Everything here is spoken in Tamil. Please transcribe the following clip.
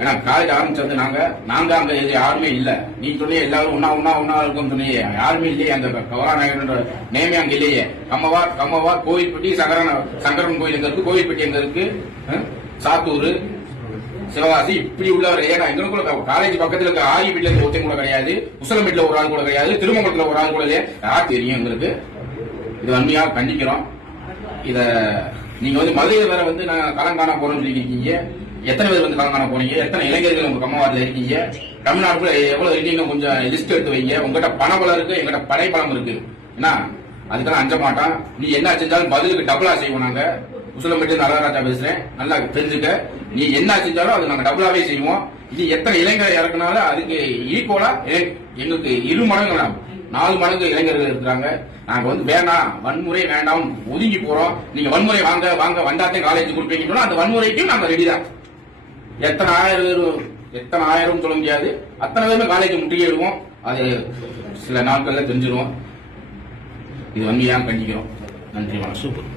ஏன்னா காலேஜ் ஆரம்பிச்சது நாங்க அங்க யாருமே இல்ல. நீ சொன்னீங்க எல்லாரும் ஒன்னா இருக்கும் சொன்னீங்க, யாருமே இல்லையே. அந்த கவராநாயகன்ற நேமே அங்க இல்லையே. கம்மவார் கோவில்பட்டி சங்கரன் கோயில் எங்க இருக்கு, கோவில்பட்டி எங்க இருக்கு, சாத்தூர் சிவகாசி இப்படி உள்ளவர். ஏன்னா எங்களுக்குள்ள காலேஜ் பக்கத்துல இருக்க ஆரியப்பேட்டில இருக்க ஒருத்தன் கூட கிடையாது, உசலம்பேட்டில ஒரு ஆள் கூட கிடையாது, திருமங்கலத்துல ஒரு ஆள் கூட இல்லையே. யார் தெரியும் எங்களுக்கு. இது வன்மையாக கண்டிக்கிறோம். இத நீங்க மதுரையில வேற நான் களம் காண போறோம்னு சொல்லியிருக்கீங்க. எத்தனை பேர் களம் காண போறீங்க? எத்தனை இளைஞர்கள் உங்க கம்மவாரில் இருக்கீங்க? தமிழ்நாட்டுக்குள்ள எவ்வளவு இருக்கீங்க? கொஞ்சம் லிஸ்ட் எடுத்து வைங்க. உங்ககிட்ட பணபலம் இருக்கு, எங்கிட்ட படைப்பலம் இருக்கு. என்ன அதுக்கெல்லாம் அஞ்ச மாட்டான். நீ என்ன செஞ்சாலும் பதிலுக்கு டபுளா செய்வோம். நாங்க உசிலம்பேட்டு நடராஜா பேசுறேன், நல்லா தெரிஞ்சுக்க. நீ என்ன செஞ்சாலும் அது நாங்க டபுளாவே செய்வோம். நீ எத்தனை இளைஞரை இறக்குனாலும் அதுக்கு ஈக்குவலா எங்களுக்கு 2 மடங்கு 4 மடங்கு இளைஞர்கள் இருக்கிறாங்க. நாங்க வேண்டாம், வன்முறை வேண்டாம், ஒதுங்கி போறோம். நீங்க வன்முறை வாங்க வந்தாத்தே காலேஜ் கொடுப்பீங்கன்னா அந்த வன்முறைக்கும் நாங்க ரெடி தான். எத்தனை ஆயிரம் சொல்ல முடியாது, அத்தனை பேருமே காலேஜ் முற்றுகையிடுவோம். அது சில நாட்கள்ல தெரிஞ்சிருவோம். இது வன்மையாக கண்டிக்கிறோம். நன்றி, வணக்கம். சூப்பர்.